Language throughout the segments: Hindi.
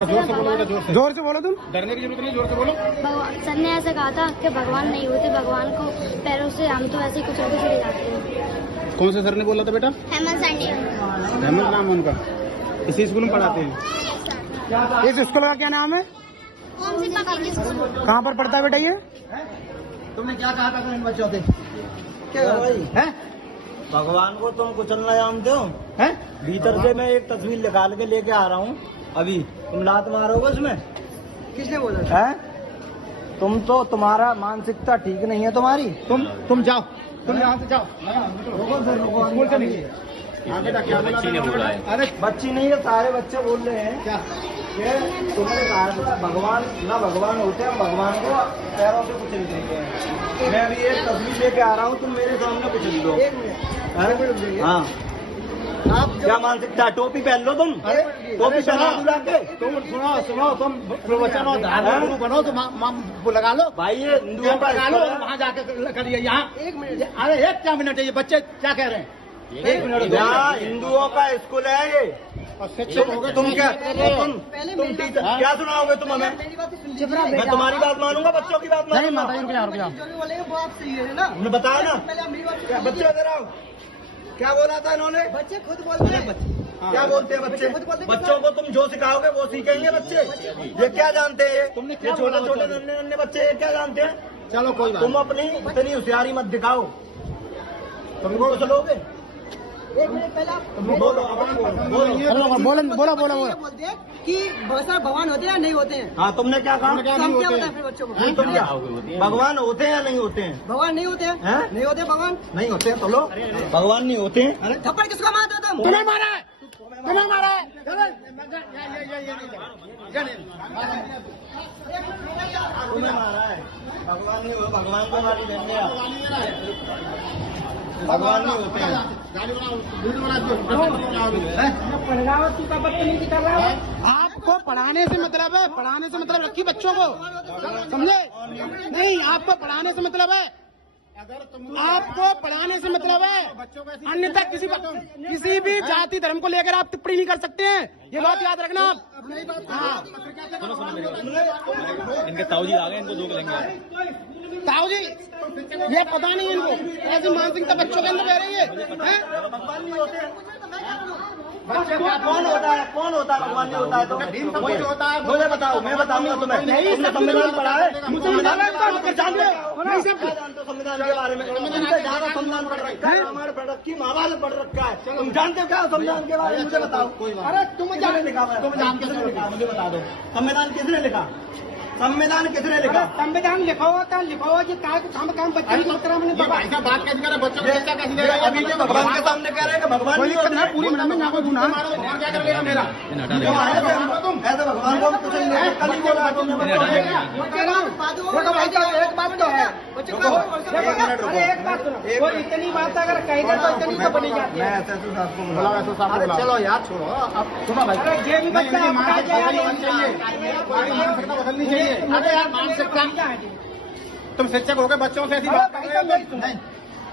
जोर से बोलो बेटा, जोर से बोलो। तुम डरने की जरूरत नहीं, जोर से बोलो। सर ने ऐसा कहा था कि भगवान नहीं होते, भगवान को पैरों से हम तो ऐसे कुछ होकर चले जाते हैं। कौन से सर ने बोला था बेटा? हेमंत सर ने। हेमंत नाम है उनका, इसी स्कूल में पढ़ाते हैं। इस स्कूल का क्या नाम है? कहाँ पर पढ़ता है बेटा ये? तुमने क्या कहा था इन बच्चों से? क्या भाई है? भगवान को तुम कुचलना जानते हो? हैं? भीतर से मैं एक तस्वीर निकाल के लेके आ रहा हूँ अभी, तुम लात मारोगे उसमें? किसने बोला है? तुम तो, तुम्हारा मानसिकता ठीक नहीं है तुम्हारी। तुम जाओ, तुम यहाँ से जाओ। स्कूल से नहीं। हाँ बेटा, क्या बच्ची ने बोला है? अरे बच्ची नहीं है, सारे बच्चे बोल रहे हैं क्या? तुमने कहा भगवान ना, भगवान होते हैं, भगवान को पैरों से कुचल देते हैं। मैं अभी एक तस्वीर लेके आ रहा हूँ, तुम मेरे सामने कुचल दो। हाँ, आप क्या मानसिकता? टोपी पहन लो तुम, टोपी पहना बुला के। तुम सुनो, तुम प्रवचन और धार्मिक गुरु बनो तो वो लगा लो भाई, ये हिंदुओं का लगा लो, वहाँ जाकर करिए। यहाँ 1 मिनट, अरे 1 मिनट है, ये बच्चे क्या कह रहे हैं? 1 मिनट। यहाँ हिंदुओं का स्कूल है ये। शिक्षक हो गए तुम क्या, तुम टीचर क्या सुनाओगे तुम हमें? मैं तुम्हारी बात मानूंगा, बच्चों की बात मानूंगा। उन्होंने बताया ना, बच्चे इधर आओ। क्या बोला था इन्होंने? बच्चे खुद बोलते हैं। क्या बोलते हैं बच्चे? बच्चों को तुम जो सिखाओगे वो सीखेंगे बच्चे। ये क्या जानते हैं? तुमने ये क्या छोटे बोला छोटे बच्चों को? नन्हे बच्चे ये क्या जानते हैं? चलो कोई बात तुम अपनी इतनी होशियारी मत दिखाओ। तुमको चलोगे? 1 मिनट पहले आप बोलो, बोलो। बोलते हैं कि बहुत सारे भगवान होते हैं या नहीं होते हैं। हाँ, तुमने क्या कहा? तुमने क्या तो हम नहीं क्या होते? बताएं फिर बच्चों को? तुम क्या, भगवान होते हैं या नहीं होते हैं? भगवान नहीं होते हैं। हैं? नहीं होते भगवान। नहीं होते हैं तो लो, भगवान नहीं होते हैं। अरे थप्पड़ किसको मारते हो तुम? तुम्हें मारा है, तुम्हें मारा है। तुम्हें मारा है, भगवान नहीं हो, भगवान को मारी देंगे आप। भगवान नहीं होते हैं। आपको पढ़ाने से मतलब है, पढ़ाने से मतलब रखिए बच्चों को, समझे? नहीं, आपको पढ़ाने से मतलब है, आपको पढ़ाने से मतलब है, अन्यथा किसी भी जाति धर्म को लेकर आप टिप्पणी नहीं कर सकते हैं। ये बात याद रखना आप। हाँ, इनके ताऊजी आ गए, इनको दो लेंगे। ताऊ जी, ये पता नहीं इनको, ऐसी मानसिकता बच्चों के अंदर रह रही है। भगवान नहीं होते हैं। कौन होता है? कौन होता है? भगवान नहीं होता है तो वही होता है। मुझे बताओ, मैं बताऊंगा तुम्हें। तुमने संविधान पढ़ा है? संविधान जानते हो? संविधान के बारे में तुमसे ज्यादा संविधान पढ़ रखा है, हमारे पढ़ रखी, महाभारत पढ़ रखा है। तुम जानते हो क्या संविधान के बारे में? मुझे बताओ। अरे तुम किसने लिखा? तुम किसने लिखा? मुझे बता दो, संविधान किसने लिखा? संविधान किसने लिखा? संविधान लिखा हुआ था, काम बच्चे की तरह मैंने बात कैसे करा? बच्चों को कैसे ये अभी जो भगवान के सामने कह रहे हैं कि भगवान नहीं होते हैं। पूरी यहाँ पर गुना भगवान क्या कर लेगा मेरा? जो आए थे हम, ऐसे भगवान को कुछ नहीं है। कल ही बोला तुमने बच्चों ने। एक बात तो है, एक बात सुनो, कोई इतनी बात अगर कहेगा तो इतनी तो बनी जाती है। मैं एसएसओ साहब को बुलाऊंगा। अरे चलो यार, छोड़ो अब। सुनो भाई, अरे ये भी बच्चा बदलनी चाहिए। अरे यार, मानसिकता तुम शिक्षक हो गए, बच्चों से ऐसी बात कर रहे हो? नहीं,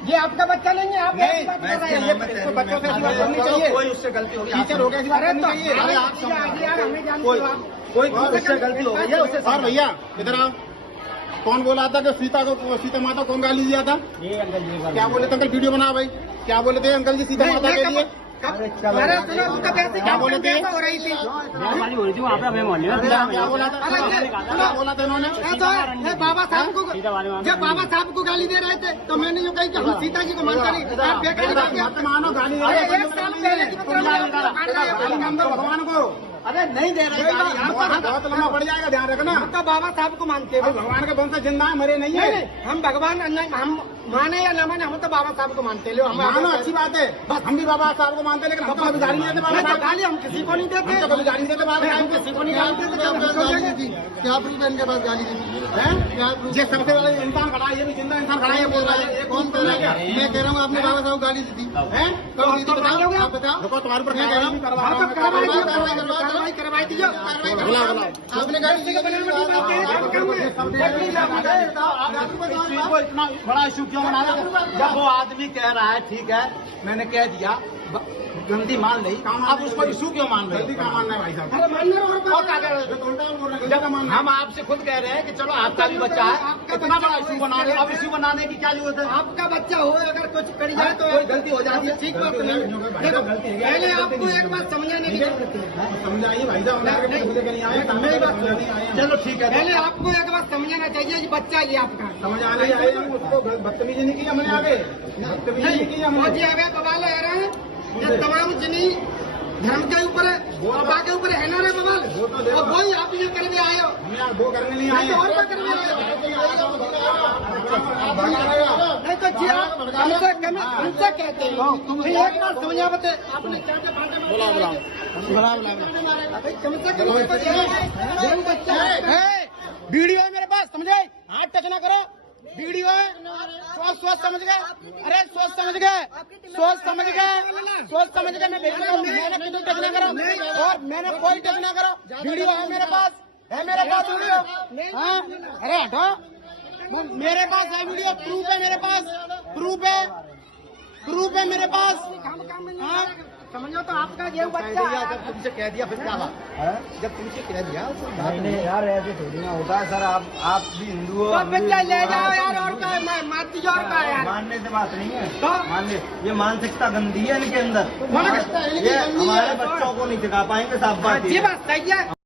ये आपका बच्चा नहीं है। आप नहीं, बच्चों से ऐसी बात करनी चाहिए। कोई उससे गलती होगी, टीचर हो गए, ऐसी बात करनी चाहिए। कोई उससे गलती हो गई है, उससे सर भैया इधर आओ। कौन बोला था कि सीता माता कौन गाली दिया था? क्या बोले थे अंकल? वीडियो बना भाई, क्या बोले थे अंकल जी सीता माता के लिए? क्या बोले थे? हो रही थी वहाँ पे हमें मोहल्ले में क्या बोला था इन्होंने? बाबा साहब को, जब बाबा साहब को गाली दे रहे थे तो मैंने यूँ कही कि हम सीता जी को मानते नहीं। मत मानो गाली भगवान को। अरे नहीं दे रहे, बहुत लंबा पड़ जाएगा, ध्यान रखना। तो बाबा साहब को मानते हैं। भगवान के वंश जिंदा है, मरे नहीं है। हम भगवान हम माने या न माने, हम तो बाबा साहब को मानते लो। हम मानो, अच्छी बात है, बस हम भी बाबा साहब को मानते हैं, लेकिन हम तो कभी गाली नहीं देते बाबा साहब। गाली हम किसी को नहीं देते, हम तो कभी गाली नहीं देते बाबा साहब, किसी को नहीं गाली देते। क्या प्रूफ है इनके पास गाली दी? ये सबसे बड़ा इंसान खड़ा है, ये भी जिंदा इंसान खड़ा है, ये बोल रहा है। ये कौन बोल रहा है? क्या मैं कह रहा हूँ आपने बाबा साहब गाली दी थी। है? तो आप बताओ। देखो, तुम्हारे ऊपर क्या कार्रवाई करवाई दीजिए। आपने गाली दी को इतना बड़ा इशू क्यों बना रहे? जब वो आदमी कह रहा है ठीक है, मैंने कह दिया, गलती मान ली, अब उसको इशू क्यों मान रहे? क्या मानना है भाई साहब? अरे मानना और और क्या कह रहे हैं? जब हम आपसे खुद कह रहे हैं कि चलो आपका भी बच्चा है, इतना बड़ा इशू बना रहे, अब इशू बनाने की क्या जरूरत है? आपका बच्चा हो अगर कुछ कर जाए तो कोई गलती हो जाती है, ठीक बात नहीं। देखो पहले आपको एक बात समझाने की जरूरत है। समझाइए भाई साहब, मेरी बात सुनो। चलो ठीक है, पहले आपको एक बात समझाना चाहिए कि बच्चा ये आपका समझ आने आए, उसको बदतमीजी नहीं की हमने आगे, बदतमीजी नहीं की हमने। जी अगर बवाल है रहे हैं ये तमाम जिनी धर्म के ऊपर है, बाबा के ऊपर है ना रे बवाल, और वही आप ये करने आए हो। हम यहाँ वो करने नहीं आए नहीं तो और क्या करने आए हो? नहीं तो जी आप हमसे कहते हो एक बार समझा बते आपने क्या क्या बातें भाई कम से कम ये बच्चा है। वीडियो है मेरे पास, समझे? हाथ टच ना करो, वीडियो है, सोच समझ गए, अरे सोच समझ गए, सोच समझ गए, मैं भेज रहा हूँ, मैंने किसी टच ना करो और मैंने कोई टच ना करो, वीडियो है मेरे पास वीडियो। हाँ अरे हटो, मेरे पास है वीडियो, प्रूफ है मेरे पास, प्रूफ है मेरे पास। हाँ समझो तो आपका ये बच्चा जब तुमसे कह दिया फिर क्या बात? जब तुमसे कह दिया नहीं यार, ऐसे थोड़ी ना होता है सर। आप भी हिंदू हो, तो हम भी बच्चा ले हिंदू जाओ हैं। यार, और का मारती जाओ और का यार। मानने से बात नहीं है, तो? मानने ये मानसिकता गंदी है इनके अंदर। मानसिकता इनकी ये गंदी है। हमारे बच्चों को नहीं सिखा पाएंगे, साफ बात ये ये है। बात सही है।